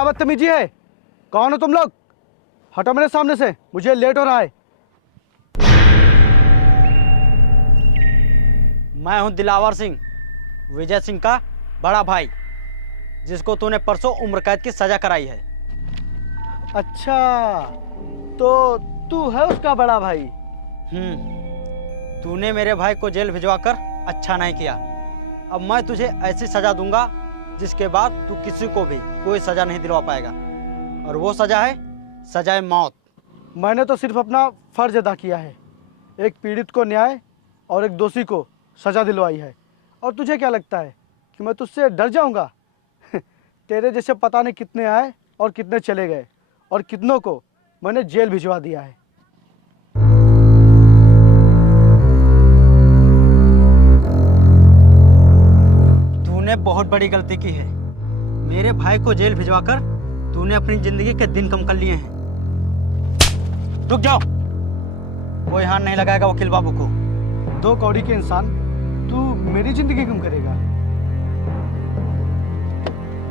क्या बदतमीजी है? कौन हो तुम लोग? हटो मेरे सामने से, मुझे लेट हो रहा है। मैं हूं दिलावर सिंह, विजय सिंह का बड़ा भाई, जिसको तूने परसों उम्र कैद की सजा कराई है। अच्छा, तो तू है उसका बड़ा भाई? तूने मेरे भाई को जेल भिजवाकर अच्छा नहीं किया। अब मैं तुझे ऐसी सजा दूंगा जिसके बाद तू किसी को भी कोई सजा नहीं दिलवा पाएगा, और वो सजा है सजाए मौत। मैंने तो सिर्फ अपना फर्ज अदा किया है, एक पीड़ित को न्याय और एक दोषी को सजा दिलवाई है। और तुझे क्या लगता है कि मैं तुझसे डर जाऊंगा? तेरे जैसे पता नहीं कितने आए और कितने चले गए, और कितनों को मैंने जेल भिजवा दिया है। तूने बहुत बड़ी गलती की है। मेरे भाई को जेल भिजवाकर तूने अपनी जिंदगी के दिन कम कर लिए हैं। रुक जाओ, कोई हाथ नहीं लगाएगा वकील बाबू को। दो कौड़ी के इंसान, तू मेरी जिंदगी कम करेगा?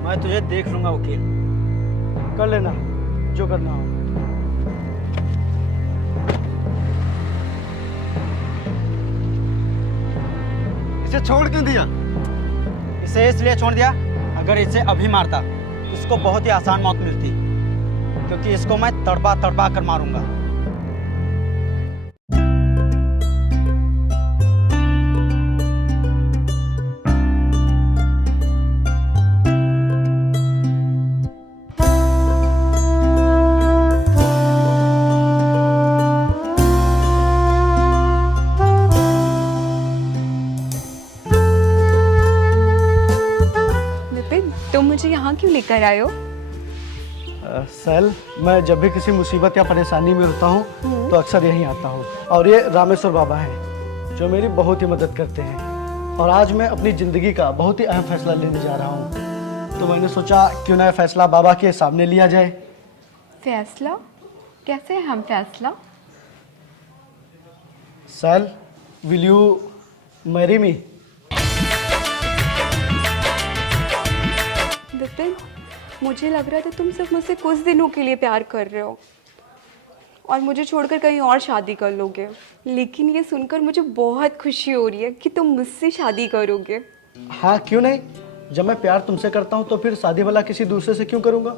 मैं तुझे देख लूंगा वकील। कर लेना जो करना हो। इसे छोड़ क्यों दिया? इसे इसलिए छोड़ दिया, अगर इसे अभी मारता इसको बहुत ही आसान मौत मिलती, क्योंकि इसको मैं तड़पा तड़पा कर मारूंगा। तुम मुझे यहाँ क्यों लेकर आए हो? सैल, मैं जब भी किसी मुसीबत या परेशानी में होता हूँ तो अक्सर यहीं आता हूँ। और ये रामेश्वर बाबा हैं जो मेरी बहुत ही मदद करते हैं। और आज मैं अपनी ज़िंदगी का बहुत ही अहम फैसला लेने जा रहा हूँ, तो मैंने सोचा क्यों ना फैसला बाबा के सामने लिया जाए। फैसला? कैसे अहम फैसला? सैल, will you marry me? Vipin, मुझे लग रहा था तुम सिर्फ मुझसे कुछ दिनों के लिए प्यार कर रहे हो और मुझे छोड़कर कहीं और शादी कर लोगे, लेकिन ये सुनकर मुझे बहुत खुशी हो रही है कि तुम मुझसे शादी करोगे। हाँ, क्यों नहीं। जब मैं प्यार तुमसे करता हूँ तो फिर शादी भला किसी दूसरे से क्यों करूँगा?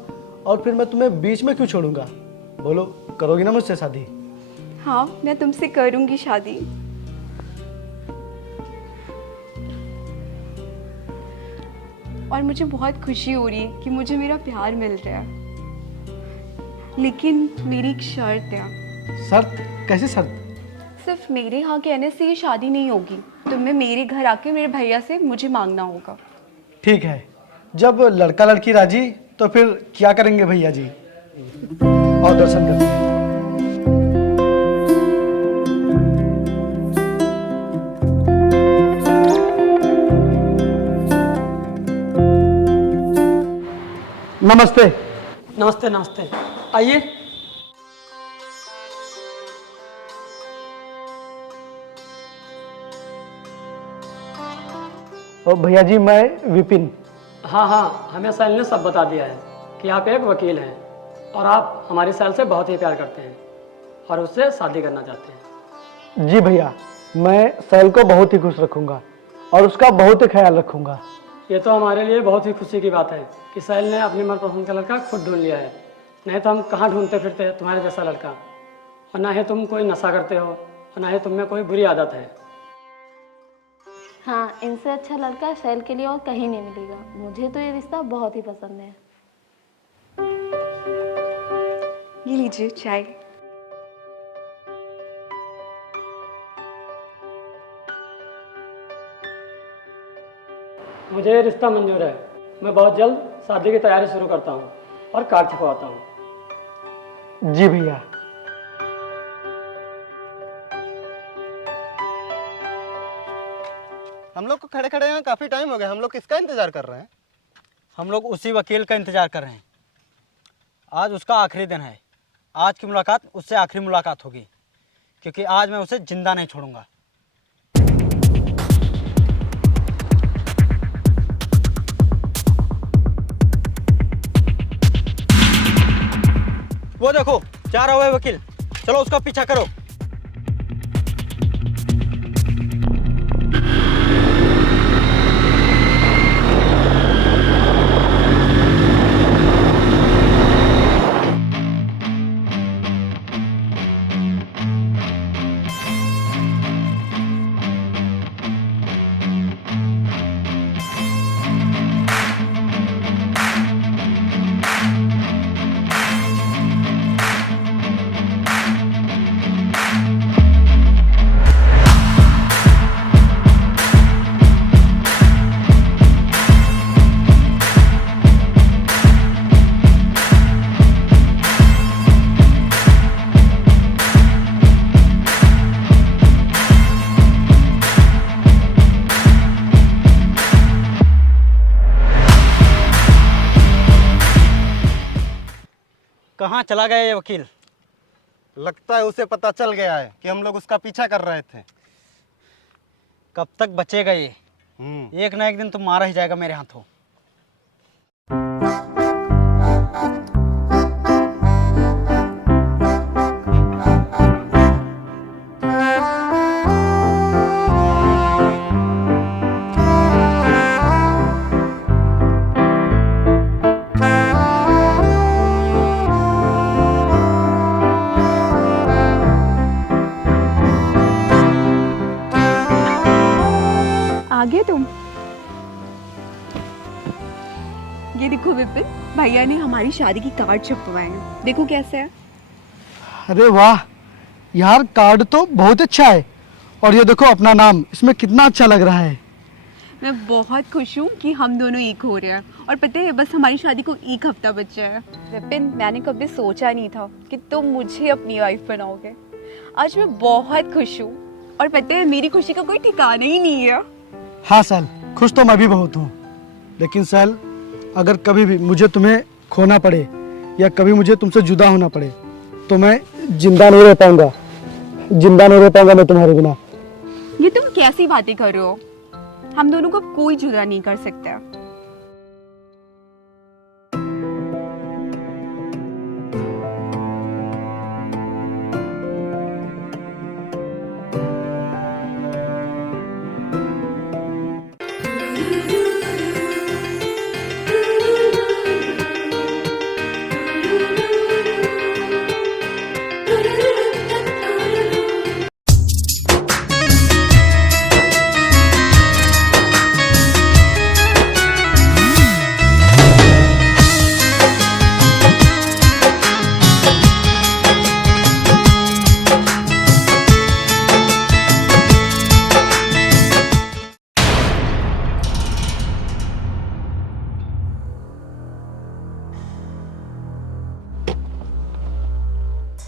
और फिर मैं तुम्हें बीच में क्यों छोड़ूंगा? बोलो, करोगी ना मुझसे शादी? हाँ, मैं तुमसे करूँगी शादी। और मुझे बहुत खुशी हो रही है कि मुझे मेरा प्यार मिल रहा है, लेकिन मेरी एक शर्त है। शर्त? कैसी शर्त? सिर्फ मेरे हाँ कहने से ये शादी नहीं होगी, तुम्हें मेरे घर आके मेरे भैया से मुझे मांगना होगा। ठीक है, जब लड़का लड़की राजी तो फिर क्या करेंगे भैया जी? और दर्शन करते हैं। नमस्ते। नमस्ते नमस्ते, आइए। और भैया जी, मैं विपिन। हाँ हाँ, हमें सैल ने सब बता दिया है कि आप एक वकील हैं और आप हमारी सैल से बहुत ही प्यार करते हैं और उससे शादी करना चाहते हैं। जी भैया, मैं सैल को बहुत ही खुश रखूंगा और उसका बहुत ही ख्याल रखूंगा। ये तो हमारे लिए बहुत ही खुशी की बात है कि सैल ने अपनी मनपसंद का लड़का खुद ढूंढ लिया है। नहीं तो हम कहाँ ढूंढते फिरते तुम्हारे जैसा लड़का। और ना ही तुम कोई नशा करते हो और ना ही तुम में कोई बुरी आदत है। हाँ, इनसे अच्छा लड़का सैल के लिए और कहीं नहीं मिलेगा। मुझे तो ये रिश्ता बहुत ही पसंद है। ये लीजिए चाय। मुझे ये रिश्ता मंजूर है। मैं बहुत जल्द शादी की तैयारी शुरू करता हूँ और कार्ड छपवाता हूँ। जी भैया। हम लोग को खड़े खड़े यहाँ काफी टाइम हो गया। हम लोग किसका इंतजार कर रहे हैं? हम लोग उसी वकील का इंतजार कर रहे हैं। आज उसका आखिरी दिन है। आज की मुलाकात उससे आखिरी मुलाकात होगी, क्योंकि आज मैं उसे जिंदा नहीं छोड़ूंगा। वो देखो जा रहा हुआ है वकील, चलो उसका पीछा करो। कहाँ चला गया ये वकील? लगता है उसे पता चल गया है कि हम लोग उसका पीछा कर रहे थे। कब तक बचेगा ये? एक ना एक दिन तो मारा ही जाएगा मेरे हाथों। आ गए तुम? ये देखो विपिन, भैया ने हमारी शादी की कार्ड छपवाए हैं, देखो कैसे है। अरे वाह यार, कार्ड तो बहुत अच्छा है। और ये देखो अपना नाम, इसमें कितना अच्छा लग रहा है। मैं बहुत खुश हूँ कि हम दोनों एक हो रहे हैं। और पता है बस हमारी शादी को एक हफ्ता बचा है। विपिन, मैंने कभी सोचा नहीं था कि तुम मुझे अपनी वाइफ बनाओगे। आज मैं बहुत खुश हूँ। और पता है मेरी खुशी का कोई ठिकाना ही नहीं है। हाँ सैल, खुश तो मैं भी बहुत हूँ। लेकिन सैल, अगर कभी भी मुझे तुम्हें खोना पड़े या कभी मुझे तुमसे जुदा होना पड़े तो मैं जिंदा नहीं रह पाऊंगा। जिंदा नहीं रह पाऊंगा मैं तुम्हारे बिना। ये तुम कैसी बातें कर रहे हो? हम दोनों को कोई जुदा नहीं कर सकता।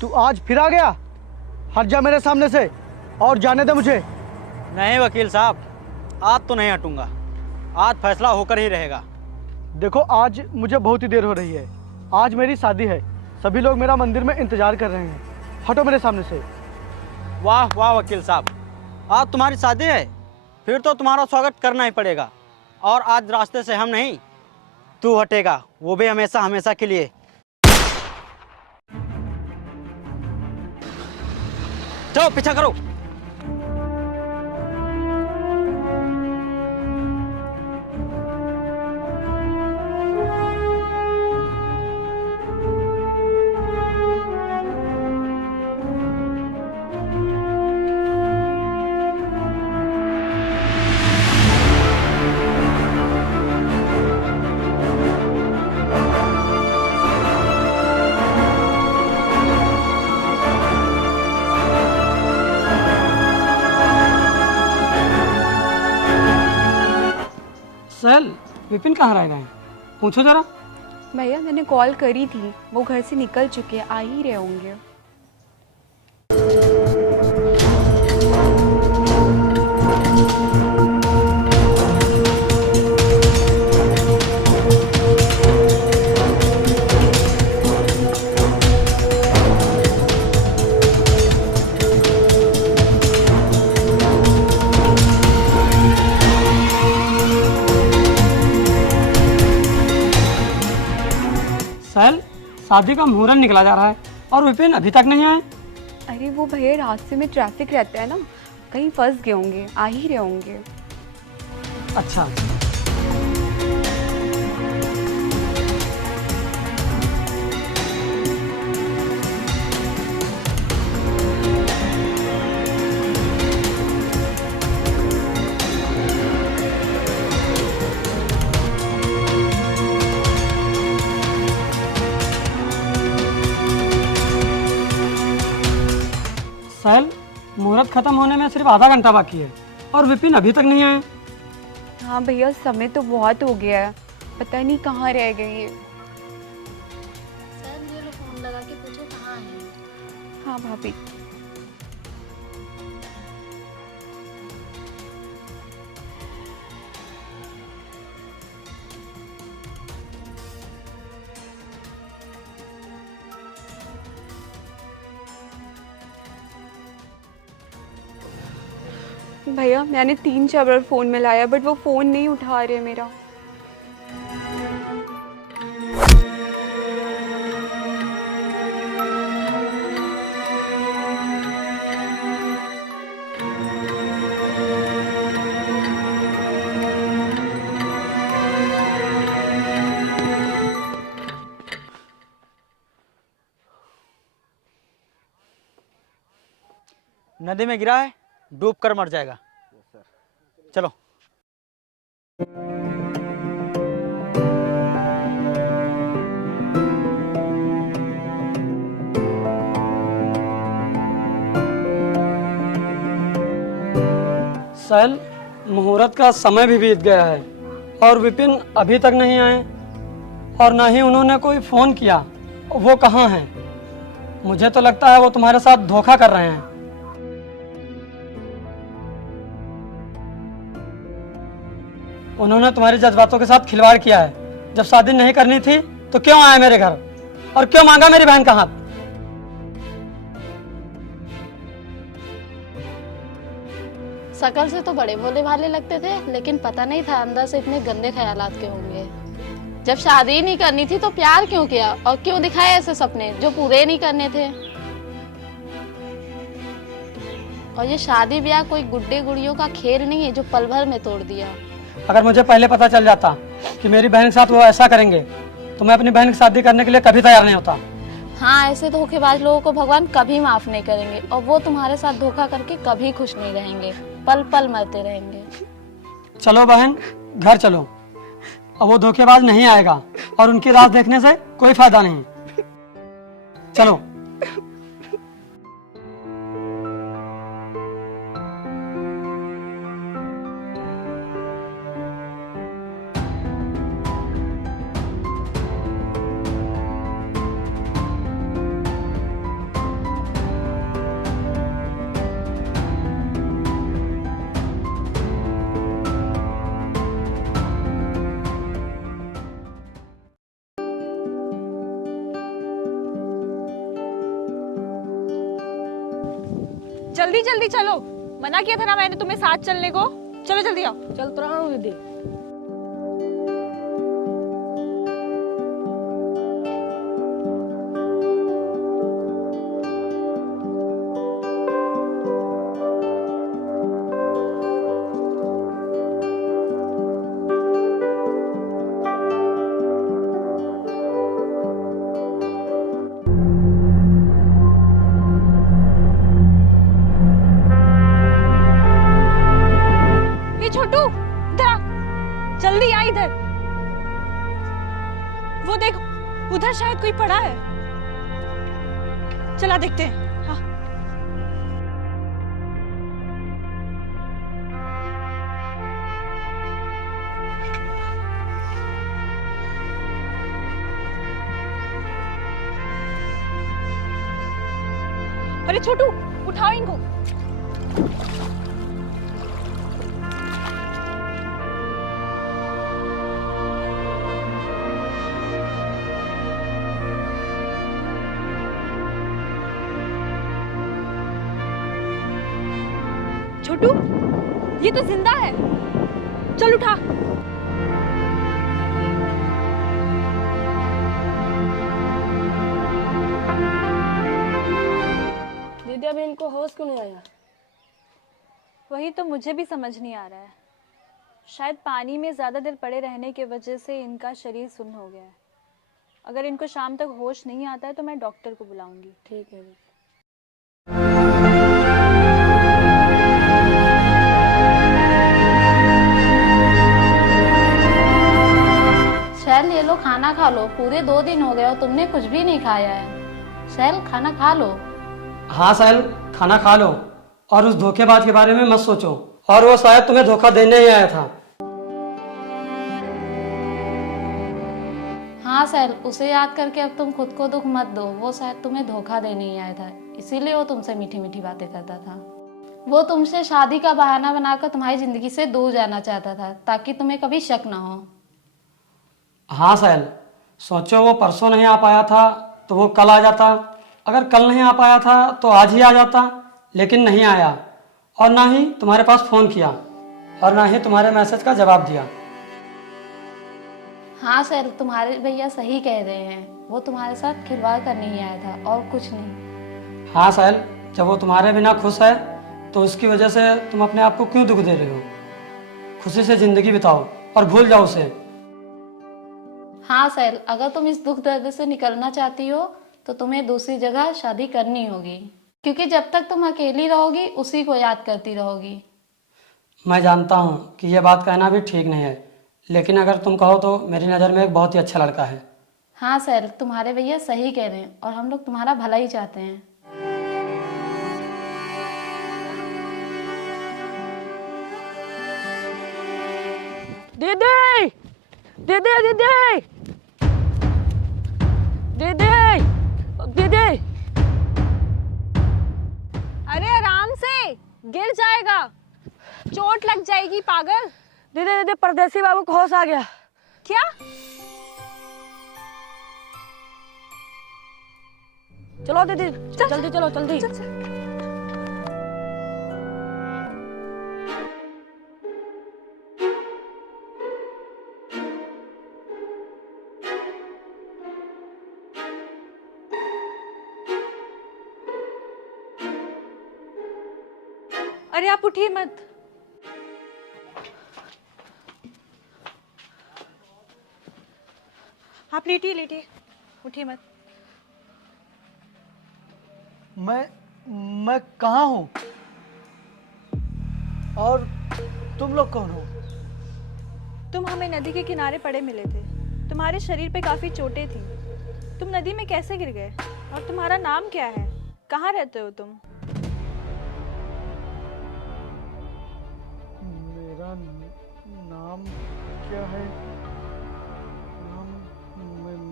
तू आज फिर आ गया? हट जा मेरे सामने से और जाने दे मुझे। नहीं वकील साहब, आज तो नहीं हटूंगा। आज फैसला होकर ही रहेगा। देखो आज मुझे बहुत ही देर हो रही है। आज मेरी शादी है, सभी लोग मेरा मंदिर में इंतजार कर रहे हैं। हटो मेरे सामने से। वाह वाह वकील साहब, आज तुम्हारी शादी है, फिर तो तुम्हारा स्वागत करना ही पड़ेगा। और आज रास्ते से हम नहीं, तू हटेगा, वो भी हमेशा हमेशा के लिए। चलो पीछा करो। सैल, विपिन कहाँ रह गए हैं? पूछो जरा। भैया मैंने कॉल करी थी, वो घर से निकल चुके हैं, आ ही रहे होंगे। शादी का मुहूर्त निकला जा रहा है और विपिन अभी तक नहीं आए। अरे वो भैया रास्ते में ट्रैफिक रहता है ना, कहीं फंस गए होंगे, आ ही रहे होंगे। अच्छा साहिल, मुहूर्त खत्म होने में सिर्फ आधा घंटा बाकी है और विपिन अभी तक नहीं आए। हाँ भैया समय तो बहुत हो गया है, पता नहीं कहाँ रह गई है। सर ये लो फोन लगा के पूछो कहाँ है। हाँ भाभी। भैया मैंने 3-4 बार फ़ोन मिलाया बट वो फ़ोन नहीं उठा रहे मेरा। नदी में गिरा है, डूब कर मर जाएगा। चलो। साहिल, मुहूर्त का समय भी बीत गया है और विपिन अभी तक नहीं आए और ना ही उन्होंने कोई फोन किया। वो कहाँ हैं? मुझे तो लगता है वो तुम्हारे साथ धोखा कर रहे हैं। उन्होंने तुम्हारे जज्बातों के साथ खिलवाड़ किया है। जब शादी नहीं करनी थी तो क्यों आए मेरे घर और क्यों मांगा मेरी बहन का हाथ? शकल से तो बड़े भोले भाले लगते थे, लेकिन पता नहीं था अंदर से इतने गंदे ख्यालात के होंगे। जब शादी ही नहीं करनी थी तो प्यार क्यों किया और क्यों दिखाए ऐसे सपने जो पूरे नहीं करने थे। और ये शादी ब्याह कोई गुड्डे गुड़ियों का खेल नहीं है जो पल भर में तोड़ दिया। अगर मुझे पहले पता चल जाता कि मेरी बहन के साथ वो ऐसा करेंगे तो मैं अपनी बहन की शादी करने के लिए कभी तैयार नहीं होता। हाँ, ऐसे धोखेबाज लोगों को भगवान कभी माफ नहीं करेंगे और वो तुम्हारे साथ धोखा करके कभी खुश नहीं रहेंगे, पल पल मरते रहेंगे। चलो बहन, घर चलो। अब वो धोखेबाज नहीं आएगा और उनकी राह देखने से कोई फायदा नहीं। चलो। जल्दी जल्दी चलो, मना किया था ना मैंने तुम्हें साथ चलने को। चलो जल्दी आओ। चल तो रहा हूँ दीदी। छोटू इधर आ, जल्दी आ इधर। वो देख उधर शायद कोई पड़ा है, चला देखते हैं। हाँ। अरे छोटू उठाओ इनको। छोटू ये तो जिंदा है, चल उठा। दीदी अभी इनको होश क्यों नहीं आया? वही तो मुझे भी समझ नहीं आ रहा है। शायद पानी में ज़्यादा देर पड़े रहने की वजह से इनका शरीर सुन्न हो गया है। अगर इनको शाम तक होश नहीं आता है तो मैं डॉक्टर को बुलाऊंगी। ठीक है। शैल ये लो खाना खा लो, पूरे 2 दिन हो गए और तुमने कुछ भी नहीं खाया है। शैल खाना खा लो। हाँ साहिल, खाना खा लो और उस धोखेबाज के बारे में मत सोचो, और वो शायद तुम्हें धोखा देने ही आया था। हाँ शैल, उसे याद करके अब तुम खुद को दुख मत दो। वो शायद तुम्हें धोखा देने ही आया था, इसीलिए वो तुमसे मीठी मीठी बातें करता था। वो तुमसे शादी का बहाना बनाकर तुम्हारी जिंदगी से दूर जाना चाहता था, ताकि तुम्हें कभी शक ना हो। हाँ साहिल, सोचो वो परसों नहीं आ पाया था तो वो कल आ जाता, अगर कल नहीं आ पाया था तो आज ही आ जाता, लेकिन नहीं आया, और ना ही तुम्हारे पास फ़ोन किया, और ना ही तुम्हारे मैसेज का जवाब दिया। हाँ शैल, तुम्हारे भैया सही कह रहे हैं। वो तुम्हारे साथ खिलवाड़ करने ही आया था और कुछ नहीं। हाँ साहिल, जब वो तुम्हारे बिना खुश है तो उसकी वजह से तुम अपने आप को क्यों दुख दे रहे हो? खुशी से ज़िंदगी बिताओ और भूल जाओ उसे। हाँ शैल, अगर तुम इस दुख दर्द से निकलना चाहती हो तो तुम्हें दूसरी जगह शादी करनी होगी, क्योंकि जब तक तुम अकेली रहोगी उसी को याद करती रहोगी। मैं जानता हूँ कि यह बात कहना भी ठीक नहीं है, लेकिन अगर तुम कहो तो मेरी नज़र में एक बहुत ही अच्छा लड़का है। हाँ शैल, तुम्हारे भैया सही कह रहे हैं और हम लोग तुम्हारा भला ही चाहते हैं। दीदी दीदी दीदी दीदी दीदी, अरे आराम से, गिर जाएगा, चोट लग जाएगी पागल। दीदी दीदी परदेसी बाबू को होश आ गया। क्या? चलो दीदी, जल्दी चलो जल्दी। चल चल। अरे आप उठिए मत। आप लेटिए लेटिए, उठिए मत। मैं कहाँ हूँ और तुम लोग कौन हो? तुम हमें नदी के किनारे पड़े मिले थे। तुम्हारे शरीर पे काफी चोटें थी। तुम नदी में कैसे गिर गए? और तुम्हारा नाम क्या है? कहाँ रहते हो तुम? मेरा नाम क्या है? नाम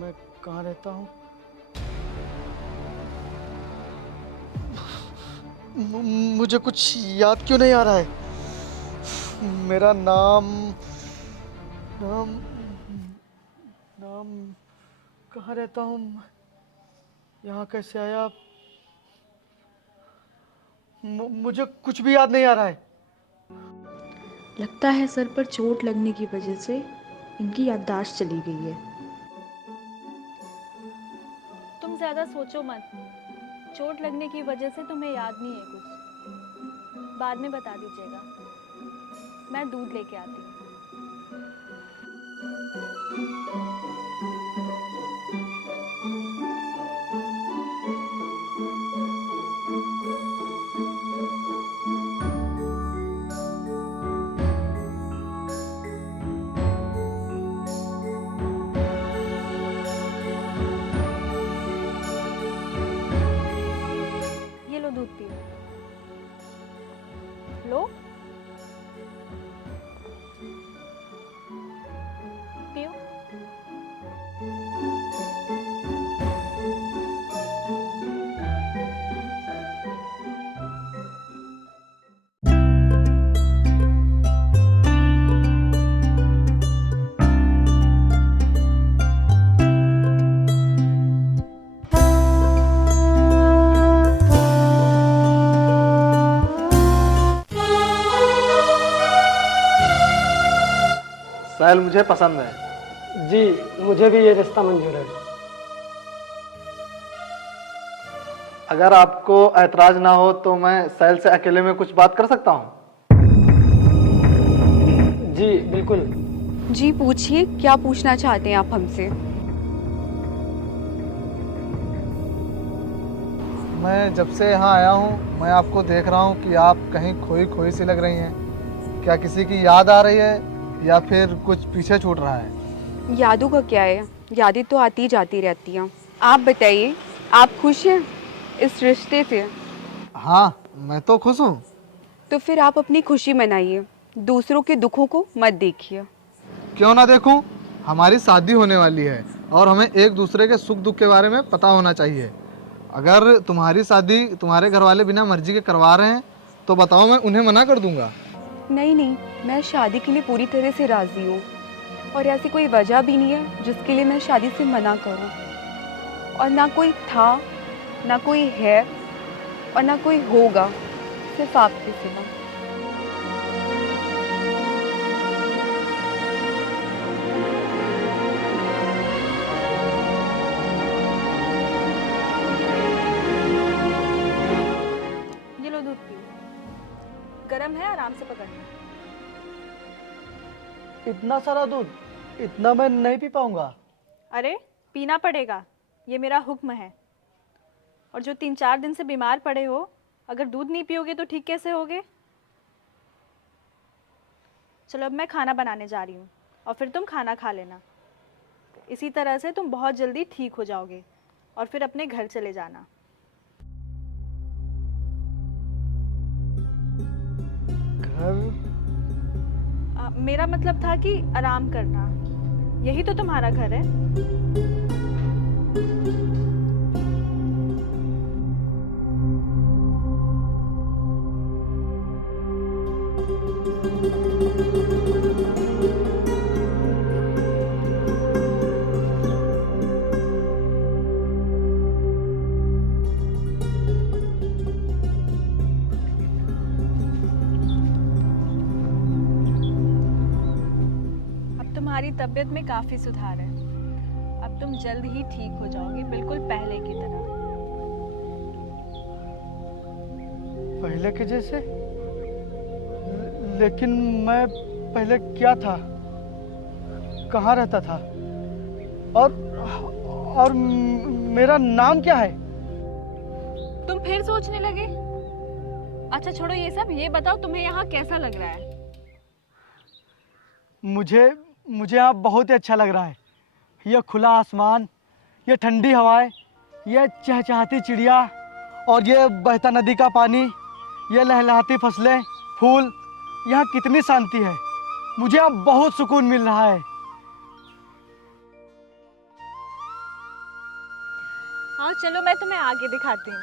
मैं कहाँ रहता हूँ? मुझे कुछ याद क्यों नहीं आ रहा है? मेरा नाम नाम नाम कहाँ रहता हूँ? यहाँ कैसे आया? मुझे कुछ भी याद नहीं आ रहा है। लगता है सर पर चोट लगने की वजह से इनकी याददाश्त चली गई है। तुम ज्यादा सोचो मत। चोट लगने की वजह से तुम्हें याद नहीं है कुछ। बाद में बता दीजिएगा। मैं दूध लेके आती हूँ। ये लो दूध पियो। लो पियो। साहिल मुझे पसंद है। जी, मुझे भी ये रिश्ता मंजूर है। अगर आपको ऐतराज ना हो तो मैं साहिल से अकेले में कुछ बात कर सकता हूँ? जी बिल्कुल। जी पूछिए, क्या पूछना चाहते हैं आप हमसे? मैं जब से यहाँ आया हूँ मैं आपको देख रहा हूँ कि आप कहीं खोई खोई सी लग रही हैं। क्या किसी की याद आ रही है या फिर कुछ पीछे छूट रहा है? यादों का क्या है, यादें तो आती जाती रहती हैं। आप बताइए, आप खुश हैं इस रिश्ते से? हाँ, मैं तो खुश हूँ। तो फिर आप अपनी खुशी मनाइए, दूसरों के दुखों को मत देखिए। क्यों ना देखूं? हमारी शादी होने वाली है और हमें एक दूसरे के सुख दुख के बारे में पता होना चाहिए। अगर तुम्हारी शादी तुम्हारे घर वाले बिना मर्जी के करवा रहे हैं तो बताओ, मैं उन्हें मना कर दूंगा। नहीं नहीं, मैं शादी के लिए पूरी तरह से राज़ी हूँ और ऐसी कोई वजह भी नहीं है जिसके लिए मैं शादी से मना करूँ। और ना कोई था, ना कोई है और ना कोई होगा, सिर्फ आपके सिवा। ये लो दूध पियो, गरम है, आराम से पकड़ना। इतना सारा दूध, इतना मैं नहीं पी पाऊंगा। अरे पीना पड़ेगा, ये मेरा हुक्म है। और जो 3-4 दिन से बीमार पड़े हो, अगर दूध नहीं पियोगे तो ठीक कैसे होगे? चलो अब मैं खाना बनाने जा रही हूँ और फिर तुम खाना खा लेना। इसी तरह से तुम बहुत जल्दी ठीक हो जाओगे और फिर अपने घर चले जाना। घर? मेरा मतलब था कि आराम करना, यही तो तुम्हारा घर है। तुम्हारी तबीयत में काफ़ी सुधार है। अब तुम जल्द ही ठीक हो जाओगे, बिल्कुल पहले की तरह। पहले के जैसे? लेकिन मैं पहले क्या था, कहाँ रहता था और मेरा नाम क्या है? तुम फिर सोचने लगे? अच्छा छोड़ो ये सब, ये बताओ तुम्हें यहाँ कैसा लग रहा है? मुझे यहाँ बहुत ही अच्छा लग रहा है। यह खुला आसमान, यह ठंडी हवाएं, यह चहचहाती चिड़िया और यह बहता नदी का पानी, यह लहलहाती फसलें, फूल, यहाँ कितनी शांति है। मुझे यहाँ बहुत सुकून मिल रहा है। हाँ चलो मैं तुम्हें आगे दिखाती हूँ।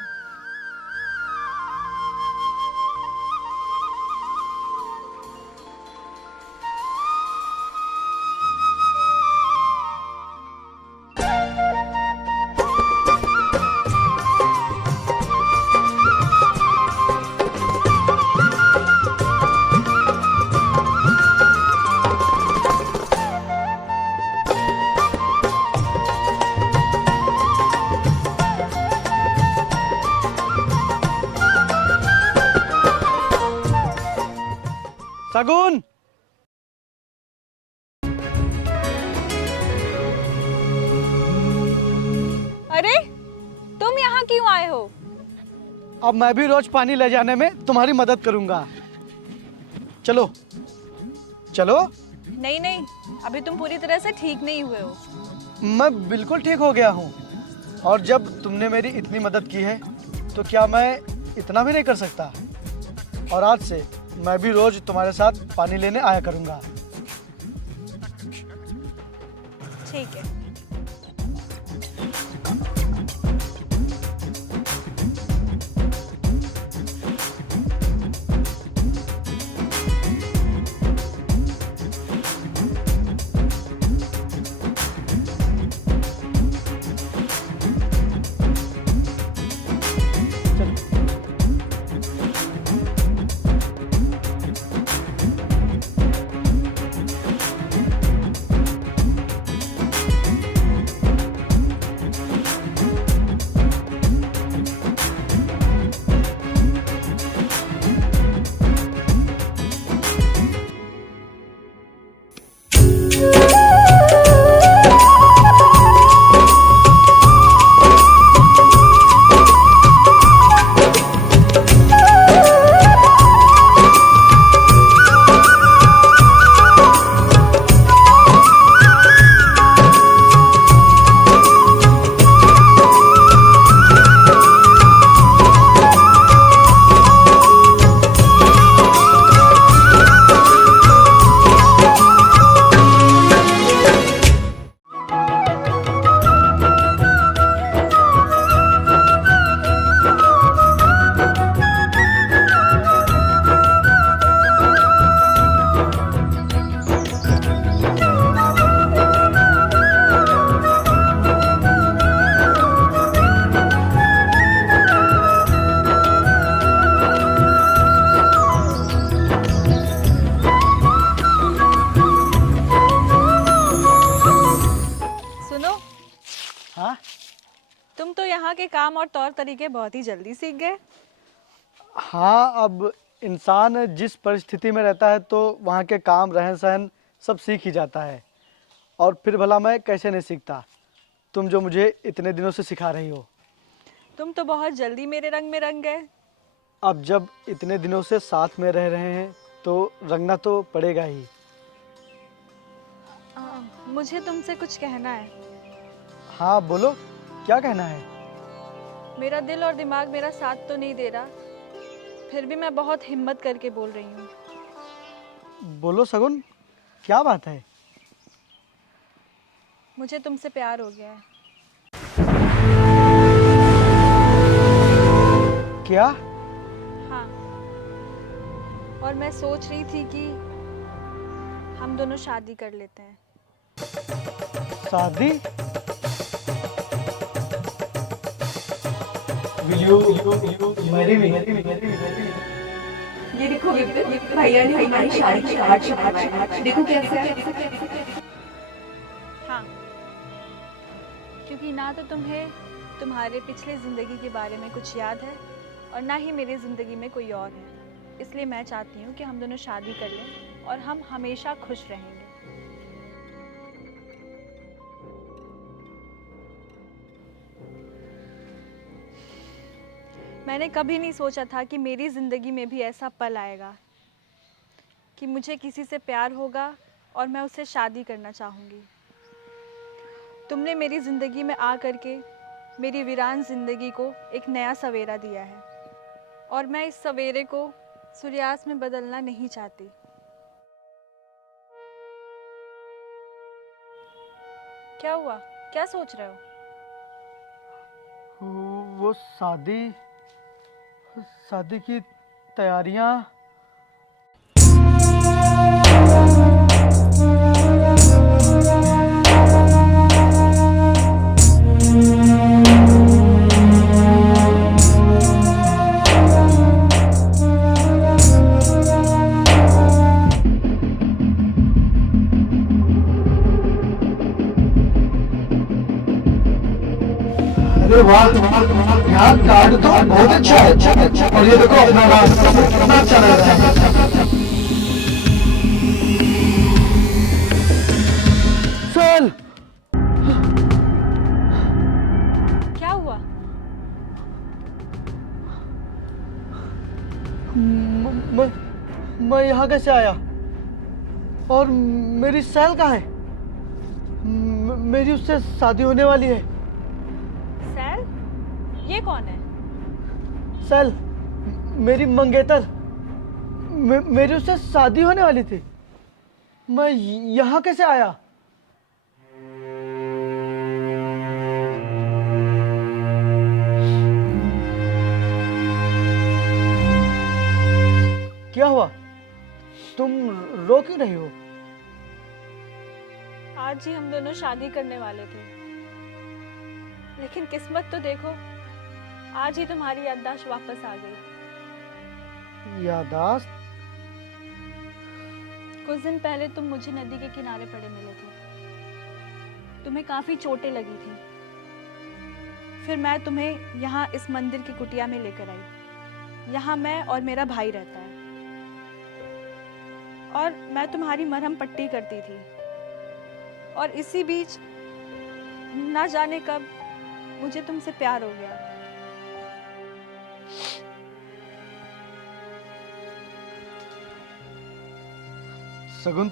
सगुन, अरे तुम यहाँ क्यों आए हो? अब मैं भी रोज पानी ले जाने में तुम्हारी मदद करूंगा। चलो चलो। नहीं नहीं, अभी तुम पूरी तरह से ठीक नहीं हुए हो। मैं बिल्कुल ठीक हो गया हूँ और जब तुमने मेरी इतनी मदद की है तो क्या मैं इतना भी नहीं कर सकता? और आज से मैं भी रोज तुम्हारे साथ पानी लेने आया करूंगा। ठीक है। और तौर तरीके बहुत ही जल्दी सीख गए। हाँ, अब इंसान जिस परिस्थिति में रहता है तो वहाँ के काम रहन सहन सब सीख ही जाता है। और फिर भला मैं कैसे नहीं सीखता, तुम जो मुझे इतने दिनों से सिखा रही हो। तुम तो बहुत जल्दी मेरे रंग में रंग गए। अब जब इतने दिनों से साथ में रह रहे हैं तो रंगना तो पड़ेगा ही। मुझे तुमसे कुछ कहना है। हाँ बोलो, क्या कहना है? मेरा दिल और दिमाग मेरा साथ तो नहीं दे रहा, फिर भी मैं बहुत हिम्मत करके बोल रही हूँ। बोलो सगुन, क्या बात है? मुझे तुमसे प्यार हो गया है। क्या? हाँ, और मैं सोच रही थी कि हम दोनों शादी कर लेते हैं। शादी? ये देखो भैया ने हमारी शादी की कार्ड छपवाया, देखो कैसे। हाँ, क्योंकि ना तो तुम्हें तुम्हारे पिछले ज़िंदगी के बारे में कुछ याद है और ना ही मेरी ज़िंदगी में कोई और है। इसलिए मैं चाहती हूँ कि हम दोनों शादी कर लें और हम हमेशा खुश रहेंगे। मैंने कभी नहीं सोचा था कि मेरी ज़िंदगी में भी ऐसा पल आएगा कि मुझे किसी से प्यार होगा और मैं उससे शादी करना चाहूँगी। तुमने मेरी ज़िंदगी में आ करके मेरी वीरान ज़िंदगी को एक नया सवेरा दिया है और मैं इस सवेरे को सूर्यास्त में बदलना नहीं चाहती। क्या हुआ? क्या सोच रहे हो? वो शादी की तैयारियां। अरे वाह, यार कार्ड तो बहुत अच्छा है। और ये देखो अपना नाम कितना अच्छा लग रहा है। चल। क्या हुआ? मैं यहाँ कैसे आया? और मेरी सैल कहाँ है? मेरी उससे शादी होने वाली है। सैल? ये कौन है? सैल, मेरी मंगेतर। मेरी उससे शादी होने वाली थी। मैं यहाँ कैसे आया? क्या हुआ? तुम रो क्यों रही हो? आज ही हम दोनों शादी करने वाले थे, लेकिन किस्मत तो देखो, आज ही तुम्हारी याददाश्त वापस आ गई। याददाश्त? कुछ दिन पहले तुम मुझे नदी के किनारे पड़े मिले थे। तुम्हें काफी चोटें लगी थी। फिर मैं तुम्हें यहाँ इस मंदिर की कुटिया में लेकर आई। यहाँ मैं और मेरा भाई रहता है और मैं तुम्हारी मरहम पट्टी करती थी। और इसी बीच ना जाने कब मुझे तुमसे प्यार हो गया। सगुन,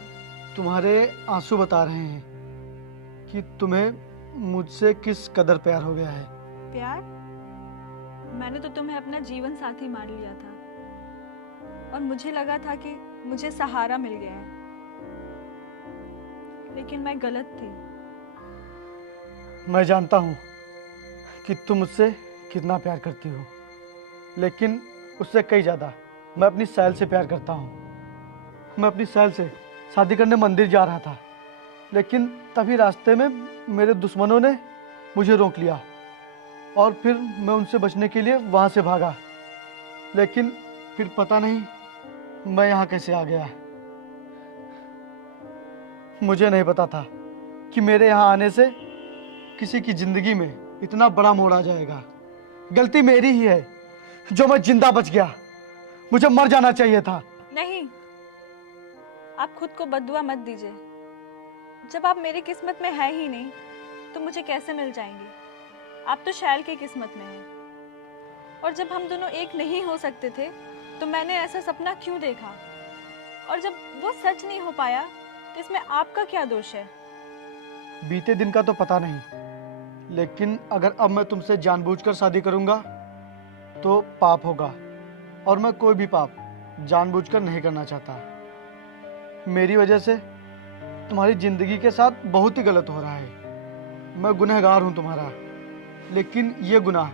तुम्हारे आंसू बता रहे हैं कि तुम्हें मुझसे किस कदर प्यार हो गया है। प्यार? मैंने तो तुम्हें अपना जीवन साथी मान लिया था और मुझे लगा था कि मुझे सहारा मिल गया है, लेकिन मैं गलत थी। मैं जानता हूँ कि तुम मुझसे कितना प्यार करती हो, लेकिन उससे कई ज़्यादा मैं अपनी सैल से प्यार करता हूँ। मैं अपनी सैल से शादी करने मंदिर जा रहा था, लेकिन तभी रास्ते में मेरे दुश्मनों ने मुझे रोक लिया और फिर मैं उनसे बचने के लिए वहाँ से भागा। लेकिन फिर पता नहीं मैं यहाँ कैसे आ गया। मुझे नहीं पता था कि मेरे यहाँ आने से किसी की ज़िंदगी में इतना बड़ा मोड़ आ जाएगा। गलती मेरी ही है जो मैं जिंदा बच गया। मुझे मर जाना चाहिए था। नहीं, आप खुद को बद्दुआ मत दीजिए। जब आप मेरी किस्मत में है ही नहीं तो मुझे कैसे मिल जाएंगे? आप तो शैल की किस्मत में हैं। और जब हम दोनों एक नहीं हो सकते थे तो मैंने ऐसा सपना क्यों देखा? और जब वो सच नहीं हो पाया तो इसमें आपका क्या दोष है? बीते दिन का तो पता नहीं, लेकिन अगर अब मैं तुमसे जानबूझकर शादी करूंगा तो पाप होगा, और मैं कोई भी पाप जानबूझकर नहीं करना चाहता। मेरी वजह से तुम्हारी जिंदगी के साथ बहुत ही गलत हो रहा है। मैं गुनहगार हूं तुम्हारा, लेकिन ये गुनाह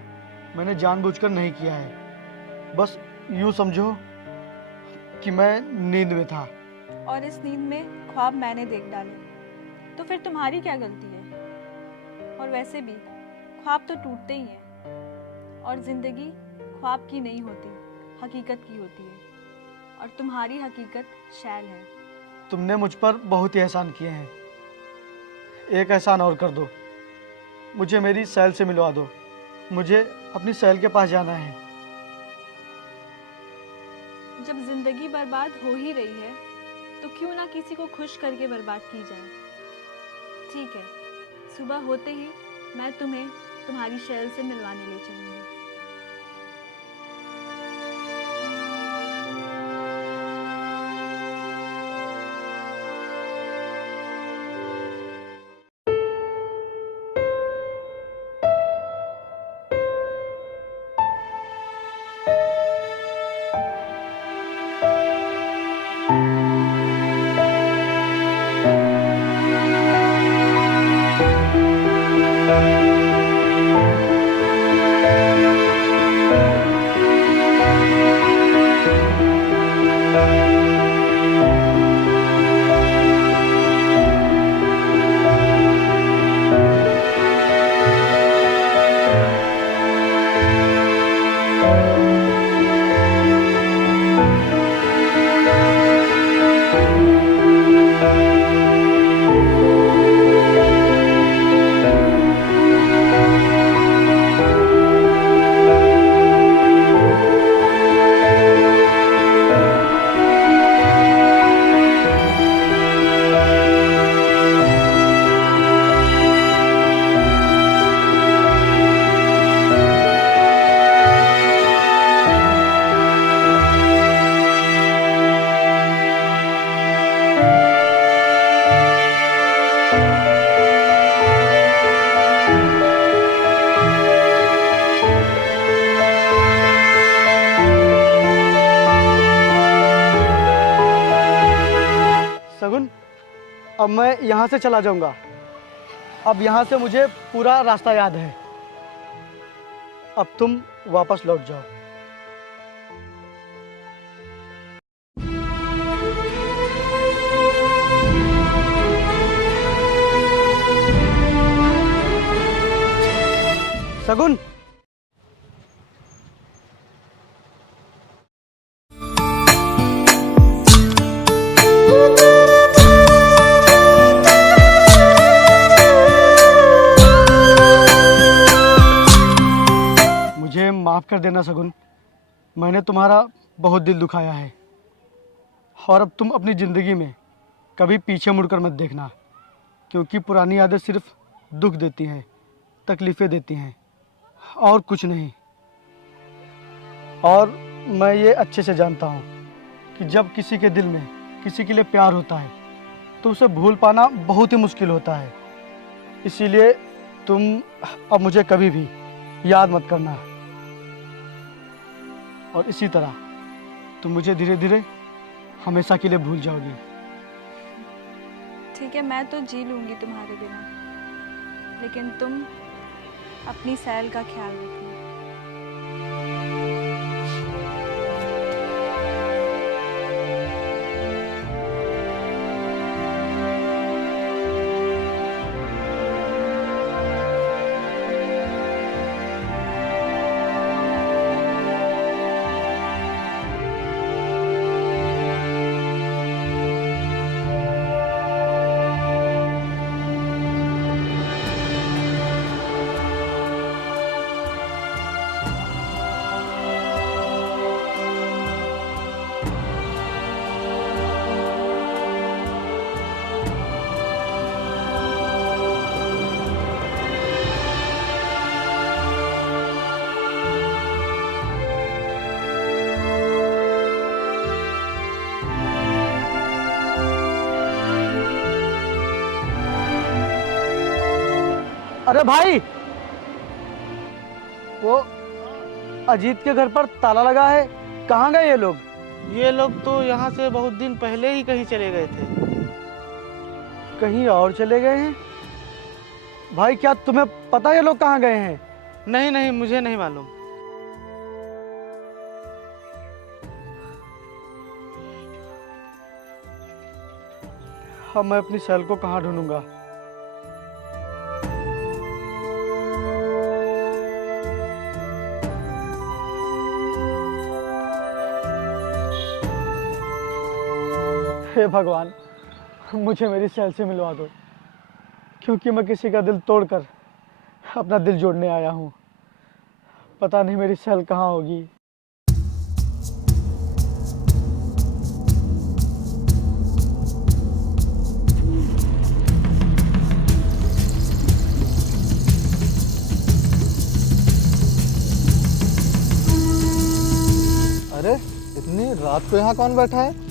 मैंने जानबूझकर नहीं किया है। बस यूं समझो कि मैं नींद में था। और इस नींद में ख्वाब मैंने देख डाले, तो फिर तुम्हारी क्या गलती है? और वैसे भी ख्वाब तो टूटते ही हैं, और जिंदगी ख्वाब की नहीं होती, हकीकत की होती है। और तुम्हारी हकीकत शैल है। तुमने मुझ पर बहुत ही एहसान किए हैं। एक एहसान और कर दो, मुझे मेरी सैल से मिलवा दो। मुझे अपनी सैल के पास जाना है। जब जिंदगी बर्बाद हो ही रही है तो क्यों ना किसी को खुश करके बर्बाद की जाए। ठीक है, सुबह होते ही मैं तुम्हें तुम्हारी शैल से मिलवाने ले चलूंगी। सगुन, अब मैं यहाँ से चला जाऊंगा। अब यहाँ से मुझे पूरा रास्ता याद है। अब तुम वापस लौट जाओ। सगुन, मुझे माफ़ कर देना सगुन। मैंने तुम्हारा बहुत दिल दुखाया है, और अब तुम अपनी ज़िंदगी में कभी पीछे मुड़कर मत देखना, क्योंकि पुरानी यादें सिर्फ दुख देती हैं, तकलीफ़ें देती हैं, और कुछ नहीं। और मैं ये अच्छे से जानता हूँ कि जब किसी के दिल में किसी के लिए प्यार होता है तो उसे भूल पाना बहुत ही मुश्किल होता है। इसीलिए तुम अब मुझे कभी भी याद मत करना, और इसी तरह तुम मुझे धीरे धीरे हमेशा के लिए भूल जाओगी। ठीक है, मैं तो जी लूंगी तुम्हारे बिना, लेकिन तुम अपनी सैल का ख्याल रखना। अरे भाई, वो अजीत के घर पर ताला लगा है, कहाँ गए ये लोग? ये लोग तो यहाँ से बहुत दिन पहले ही कहीं चले गए थे। कहीं और चले गए हैं? भाई क्या तुम्हें पता है ये लोग कहाँ गए हैं? नहीं नहीं, मुझे नहीं मालूम। अब मैं अपनी सैल को कहाँ ढूंढूंगा? हे भगवान, मुझे मेरी सैल से मिलवा दो, क्योंकि मैं किसी का दिल तोड़कर अपना दिल जोड़ने आया हूँ। पता नहीं मेरी सैल कहाँ होगी। अरे इतनी रात को यहाँ कौन बैठा है?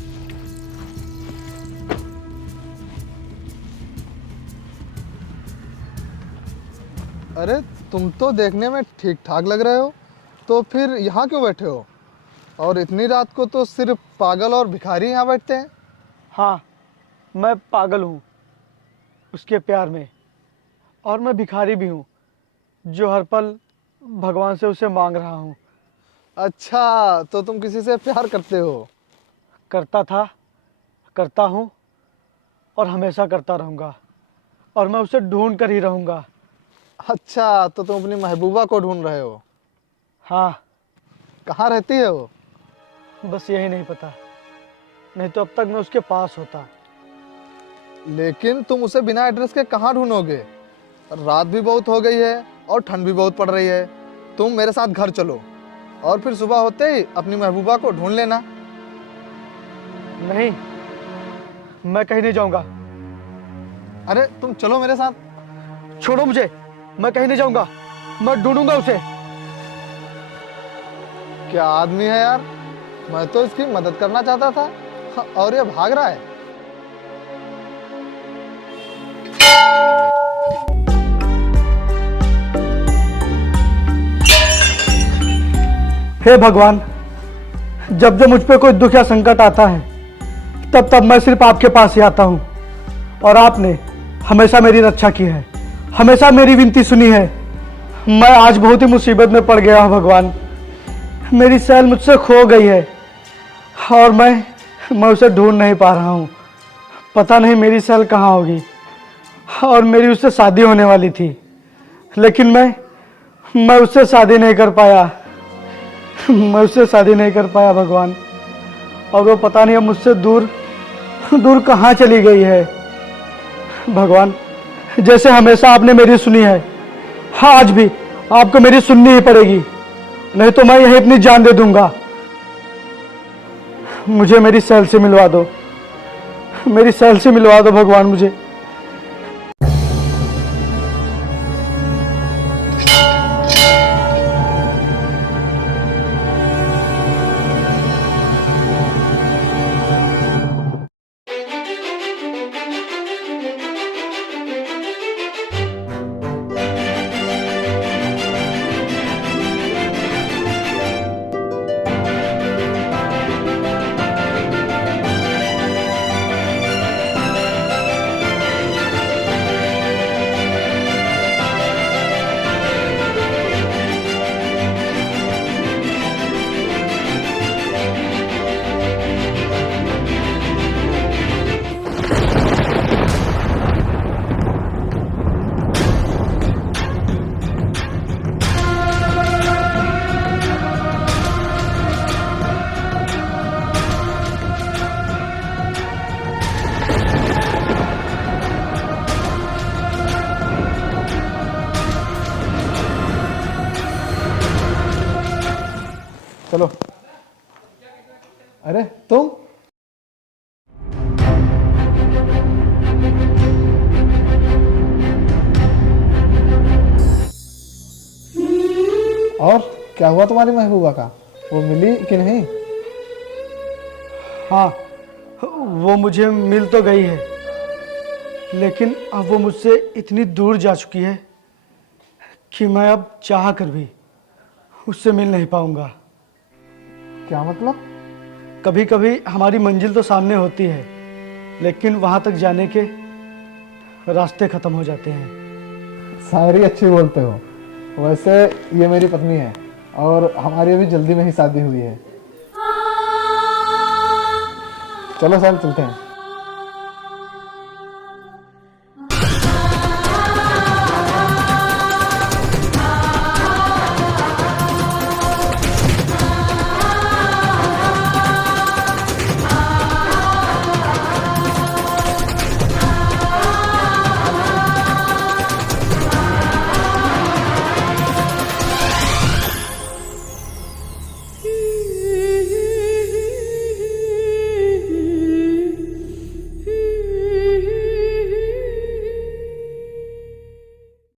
अरे तुम तो देखने में ठीक ठाक लग रहे हो, तो फिर यहाँ क्यों बैठे हो? और इतनी रात को तो सिर्फ पागल और भिखारी यहाँ बैठते हैं। हाँ, मैं पागल हूँ उसके प्यार में, और मैं भिखारी भी हूँ जो हर पल भगवान से उसे मांग रहा हूँ। अच्छा, तो तुम किसी से प्यार करते हो? करता था, करता हूँ और हमेशा करता रहूँगा, और मैं उसे ढूंढ कर ही रहूँगा। अच्छा, तो तुम अपनी महबूबा को ढूंढ रहे हो? हाँ। कहाँ रहती है वो? बस यही नहीं पता, नहीं तो अब तक मैं उसके पास होता। लेकिन तुम उसे बिना एड्रेस के कहाँ ढूंढोगे? रात भी बहुत हो गई है और ठंड भी बहुत पड़ रही है। तुम मेरे साथ घर चलो और फिर सुबह होते ही अपनी महबूबा को ढूंढ लेना। नहीं, मैं कहीं नहीं जाऊंगा। अरे तुम चलो मेरे साथ। छोड़ो मुझे, मैं कहीं नहीं जाऊंगा, मैं ढूंढूंगा उसे। क्या आदमी है यार, मैं तो इसकी मदद करना चाहता था और ये भाग रहा है। हे भगवान, जब जब मुझ पे कोई दुख या संकट आता है, तब तब मैं सिर्फ आपके पास ही आता हूँ, और आपने हमेशा मेरी रक्षा की है, हमेशा मेरी विनती सुनी है। मैं आज बहुत ही मुसीबत में पड़ गया हूँ भगवान। मेरी सैल मुझसे खो गई है और मैं उसे ढूंढ नहीं पा रहा हूँ। पता नहीं मेरी सैल कहाँ होगी। और मेरी उससे शादी होने वाली थी, लेकिन मैं उससे शादी नहीं कर पाया। मैं उससे शादी नहीं कर पाया भगवान, और वो पता नहीं अब मुझसे दूर दूर कहाँ चली गई है। भगवान, जैसे हमेशा आपने मेरी सुनी है, हाँ आज भी आपको मेरी सुननी ही पड़ेगी, नहीं तो मैं यही अपनी जान दे दूंगा। मुझे मेरी सैल से मिलवा दो, मेरी सैल से मिलवा दो भगवान मुझे। चलो। अरे तुम और क्या हुआ तुम्हारी महबूबा का? वो मिली कि नहीं? हाँ, वो मुझे मिल तो गई है, लेकिन अब वो मुझसे इतनी दूर जा चुकी है कि मैं अब चाह कर भी उससे मिल नहीं पाऊंगा। क्या मतलब? कभी कभी हमारी मंजिल तो सामने होती है, लेकिन वहां तक जाने के रास्ते खत्म हो जाते हैं। शायरी अच्छी बोलते हो। वैसे ये मेरी पत्नी है और हमारी अभी जल्दी में ही शादी हुई है। चलो साहब चलते हैं।